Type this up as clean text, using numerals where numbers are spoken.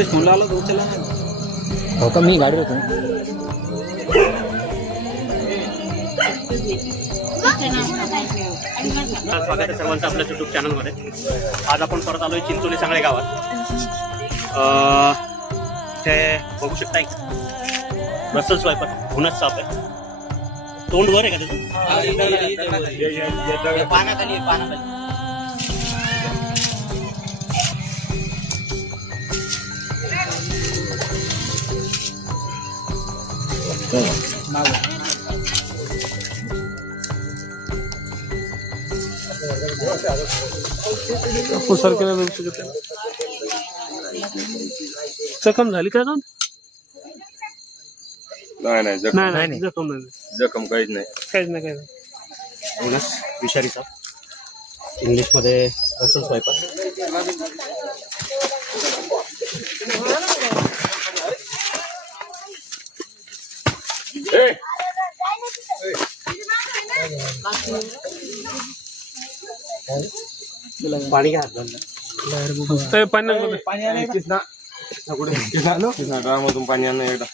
Kamlesh phone लावला तो उचलला नाही. हो का, मी गाडीवर होतो. स्वागत आहे सर्वांचं आपल्या यूट्यूब चॅनलमध्ये. आज आपण परत आलोय चिंचोली सांगळे गावात. ते बघू शकता एक रसल स्वायपर हुनच साप आहे. तोंड वर आहे का त्याचं? पानाखाली पानाखाली सारखे नाही बघू शकत. जखम झाली का? नाही जखम नाही. जखम काहीच नाही. काहीच नाही. हुनच विषारी साप, इंग्लिशमध्ये रसल स्वायपर. पाणी घ्या ड्रामातून पाणी आणणं एकदा